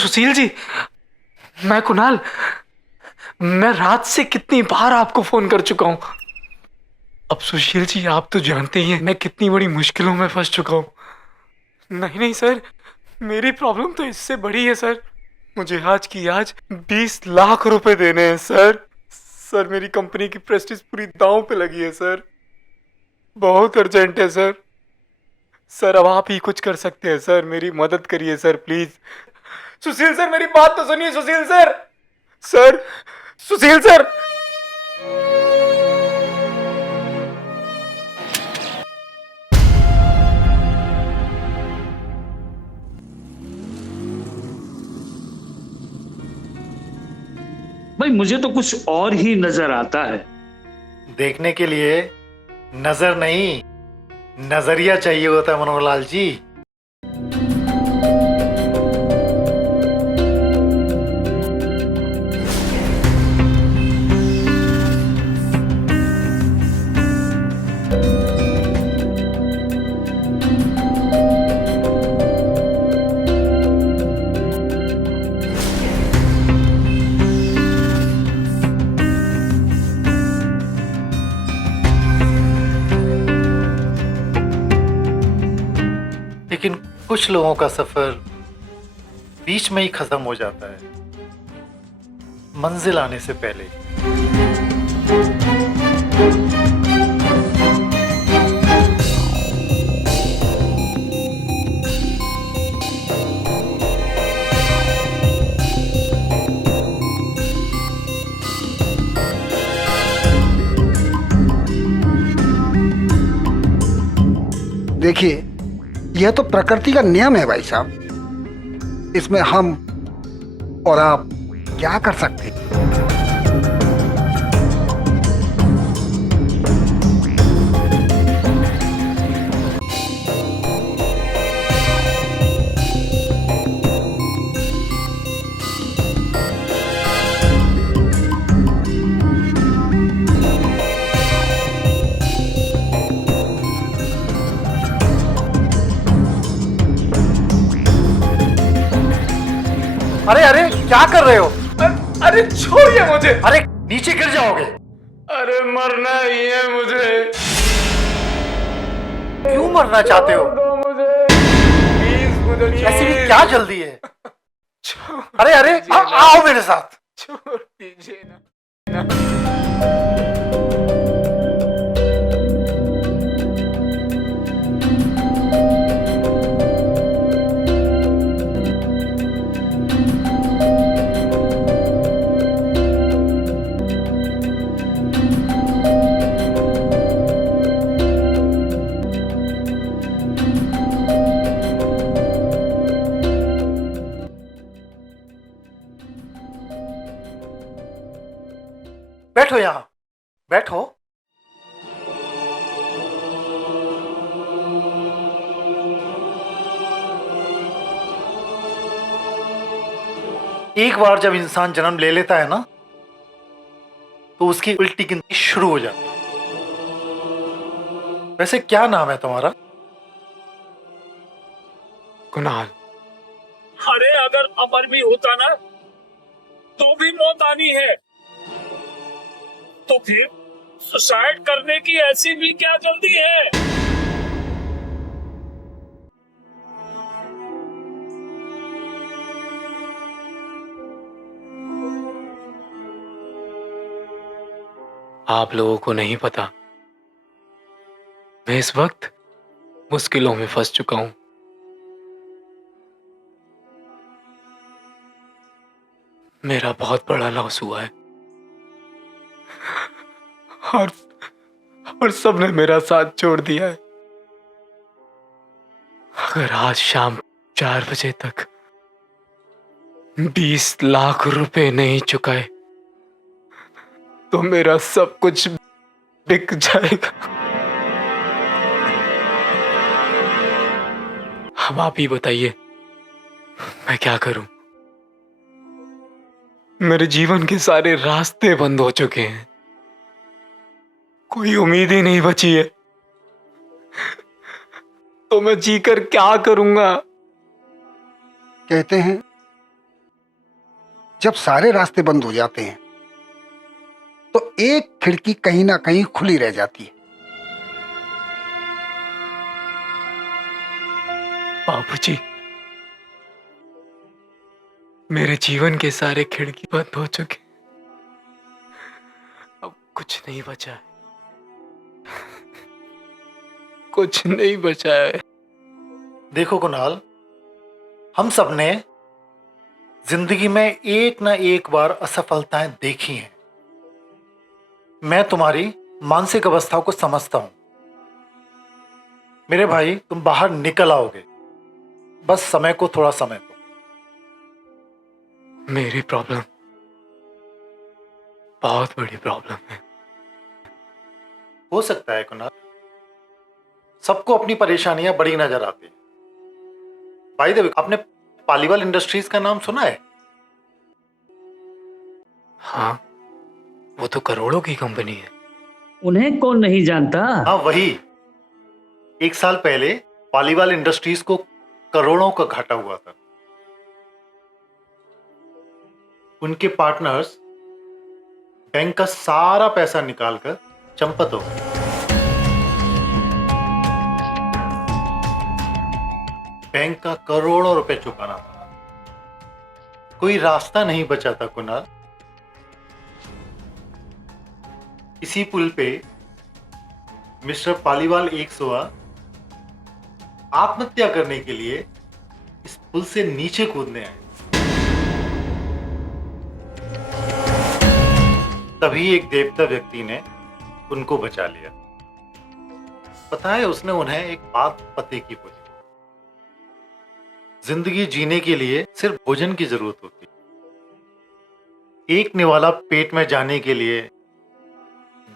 सुशील जी, मैं कुणाल। मैं रात से कितनी बार आपको फोन कर चुका हूं। अब सुशील जी, आप तो जानते ही हैं मैं कितनी बड़ी मुश्किलों में फंस चुका हूं। नहीं नहीं सर, मेरी प्रॉब्लम तो इससे बड़ी है सर। मुझे आज की आज 20 लाख रुपए देने हैं सर। सर, मेरी कंपनी की प्रेस्टीज पूरी दांव पे लगी है सर। बहुत अर्जेंट है सर। सर, अब आप ही कुछ कर सकते हैं सर, मेरी मदद करिए सर प्लीज। सुशील सर, मेरी बात तो सुनिए सुशील सर। सर, सुशील सर। भाई मुझे तो कुछ और ही नजर आता है। देखने के लिए नजर नहीं, नजरिया चाहिए होता है मनोहर लाल जी। लेकिन कुछ लोगों का सफर बीच में ही खत्म हो जाता है, मंजिल आने से पहले। देखिए, यह तो प्रकृति का नियम है भाई साहब। इसमें हम और आप क्या कर सकते हैं? अरे अरे, क्या कर रहे हो? अरे छोड़िए मुझे। अरे नीचे गिर जाओगे। अरे मरना ही है मुझे। क्यों मरना चाहते हो? मुझे प्लीज, मुझे ऐसी भी क्या जल्दी है? छोड़ अरे अरे, दीजिए ना। आओ मेरे साथ। छोड़ दीजिए ना। बैठो यहाँ, बैठो। एक बार जब इंसान जन्म ले लेता है ना, तो उसकी उल्टी गिनती शुरू हो जाती है। वैसे क्या नाम है तुम्हारा? कुणाल। अरे अगर अमर भी होता ना तो भी मौत आनी है, तो फिर सुसाइड करने की ऐसी भी क्या जल्दी है? आप लोगों को नहीं पता, मैं इस वक्त मुश्किलों में फंस चुका हूं। मेरा बहुत बड़ा लॉस हुआ है और सबने मेरा साथ छोड़ दिया है। अगर आज शाम 4 बजे तक 20 लाख रुपए नहीं चुकाए तो मेरा सब कुछ बिक जाएगा। अब आप ही बताइए, मैं क्या करूं? मेरे जीवन के सारे रास्ते बंद हो चुके हैं, कोई उम्मीद ही नहीं बची है। तो मैं जीकर क्या करूंगा? कहते हैं जब सारे रास्ते बंद हो जाते हैं तो एक खिड़की कहीं ना कहीं खुली रह जाती है। बाबूजी, मेरे जीवन के सारे खिड़की बंद हो चुके, अब कुछ नहीं बचा है, कुछ नहीं बचा है। देखो कुणाल, हम सब ने जिंदगी में एक ना एक बार असफलताएं देखी हैं। मैं तुम्हारी मानसिक अवस्था को समझता हूं। मेरे भाई, तुम बाहर निकल आओगे, बस समय को थोड़ा समय दो। मेरी प्रॉब्लम बहुत बड़ी प्रॉब्लम है। हो सकता है कुणाल, सबको अपनी परेशानियां बड़ी नजर आती है। भाई देव, आपने पालीवाल इंडस्ट्रीज का नाम सुना है? हाँ, वो तो करोड़ों की कंपनी है। उन्हें कौन नहीं जानता। हाँ वही। 1 साल पहले पालीवाल इंडस्ट्रीज को करोड़ों का घाटा हुआ था। उनके पार्टनर्स बैंक का सारा पैसा निकालकर चंपत हो गए। बैंक का करोड़ों रुपए चुकाना था, कोई रास्ता नहीं बचा था कुणाल। इसी पुल पे मिस्टर पालीवाल 101 आत्महत्या करने के लिए इस पुल से नीचे कूदने आए। तभी एक देवता व्यक्ति ने उनको बचा लिया। पता है, उसने उन्हें एक बात पते की बोली, जिंदगी जीने के लिए सिर्फ भोजन की जरूरत होती है। एक निवाला पेट में जाने के लिए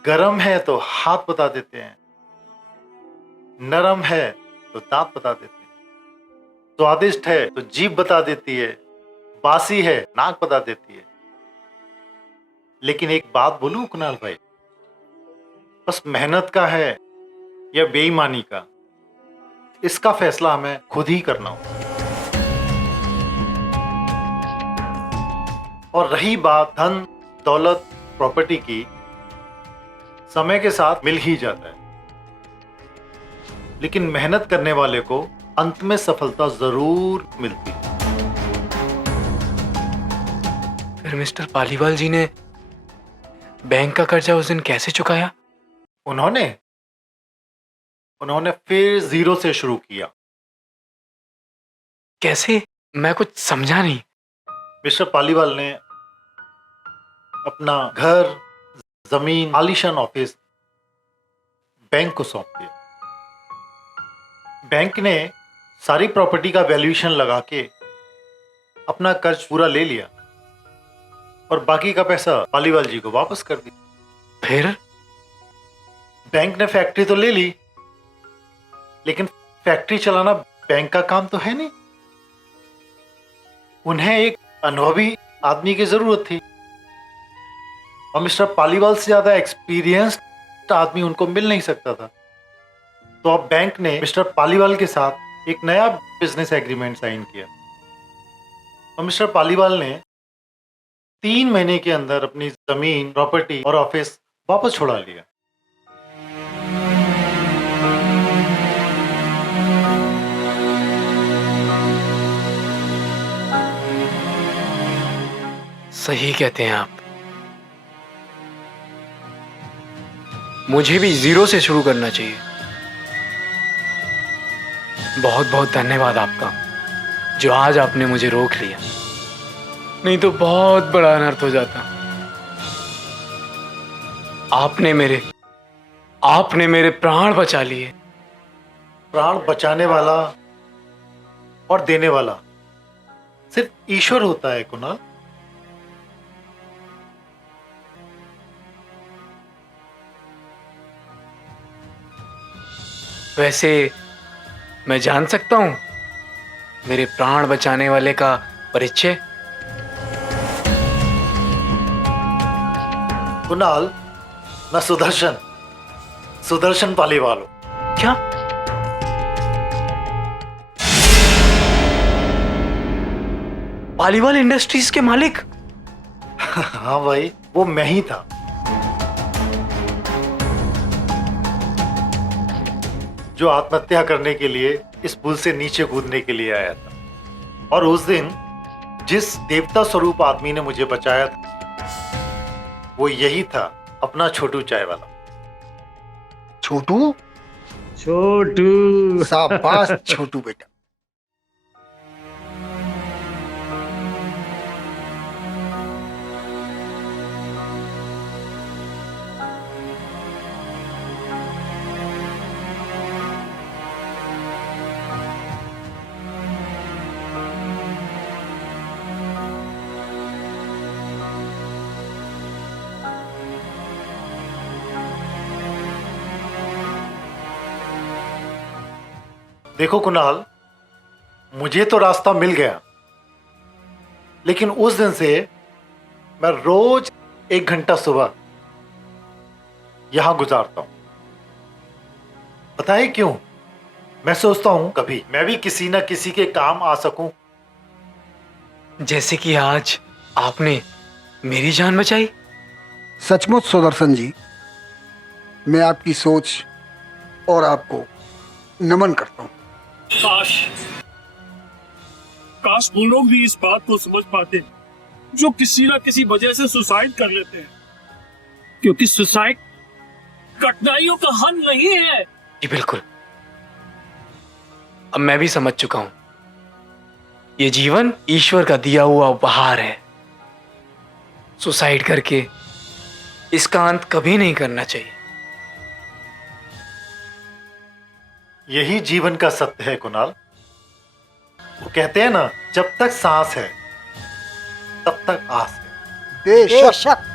गरम है तो हाथ बता देते हैं, नरम है तो दांत बता देते हैं, स्वादिष्ट है तो जीभ बता देती है, बासी है नाक बता देती है। लेकिन एक बात बोलूं कुणाल भाई, बस मेहनत का है या बेईमानी का, इसका फैसला हमें खुद ही करना होगा। और रही बात धन दौलत प्रॉपर्टी की, समय के साथ मिल ही जाता है, लेकिन मेहनत करने वाले को अंत में सफलता जरूर मिलती है। फिर मिस्टर पालीवाल जी ने बैंक का कर्जा उस दिन कैसे चुकाया? उन्होंने फिर जीरो से शुरू किया। कैसे? मैं कुछ समझा नहीं। मिस्टर पालीवाल ने अपना घर, जमीन, आलीशान ऑफिस बैंक को सौंप दिया। बैंक ने सारी प्रॉपर्टी का वैल्यूएशन लगा के अपना कर्ज पूरा ले लिया और बाकी का पैसा पालीवाल जी को वापस कर दिया। फिर बैंक ने फैक्ट्री तो ले ली, लेकिन फैक्ट्री चलाना बैंक का काम तो है नहीं। उन्हें एक अनुभवी आदमी की जरूरत थी और मिस्टर पालीवाल से ज्यादा एक्सपीरियंस्ड आदमी उनको मिल नहीं सकता था। तो अब बैंक ने मिस्टर पालीवाल के साथ एक नया बिजनेस एग्रीमेंट साइन किया और मिस्टर पालीवाल ने 3 महीने के अंदर अपनी जमीन, प्रॉपर्टी और ऑफिस वापस छुड़ा लिया। सही कहते हैं आप। मुझे भी जीरो से शुरू करना चाहिए। बहुत बहुत धन्यवाद आपका, जो आज आपने मुझे रोक लिया, नहीं तो बहुत बड़ा अनर्थ हो जाता। आपने मेरे प्राण बचा लिए। प्राण बचाने वाला और देने वाला सिर्फ ईश्वर होता है कुणाल। वैसे मैं जान सकता हूं मेरे प्राण बचाने वाले का परिचय? कुणाल, मैं सुदर्शन पालीवाल हूं। क्या? पालीवाल इंडस्ट्रीज के मालिक? हाँ भाई, वो मैं ही था। जो आत्महत्या करने के लिए इस पुल से नीचे कूदने के लिए आया था। और उस दिन जिस देवता स्वरूप आदमी ने मुझे बचाया था वो यही था, अपना छोटू चाय वाला। छोटू? छोटू। शाबाश छोटू बेटा। देखो कुणाल, मुझे तो रास्ता मिल गया, लेकिन उस दिन से मैं रोज 1 घंटा सुबह यहां गुजारता हूं। पता है क्यों? मैं सोचता हूं कभी मैं भी किसी ना किसी के काम आ सकूं। जैसे कि आज आपने मेरी जान बचाई। सचमुच सुदर्शन जी, मैं आपकी सोच और आपको नमन करता हूं। काश काश वो लोग भी इस बात को समझ पाते जो किसी ना किसी वजह से सुसाइड कर लेते हैं, क्योंकि सुसाइड कठिनाइयों का हल नहीं है। जी बिल्कुल, अब मैं भी समझ चुका हूं। ये जीवन ईश्वर का दिया हुआ उपहार है। सुसाइड करके इसका अंत कभी नहीं करना चाहिए। यही जीवन का सत्य है कुणाल। वो कहते हैं ना, जब तक सांस है तब तक आस है। बेशक।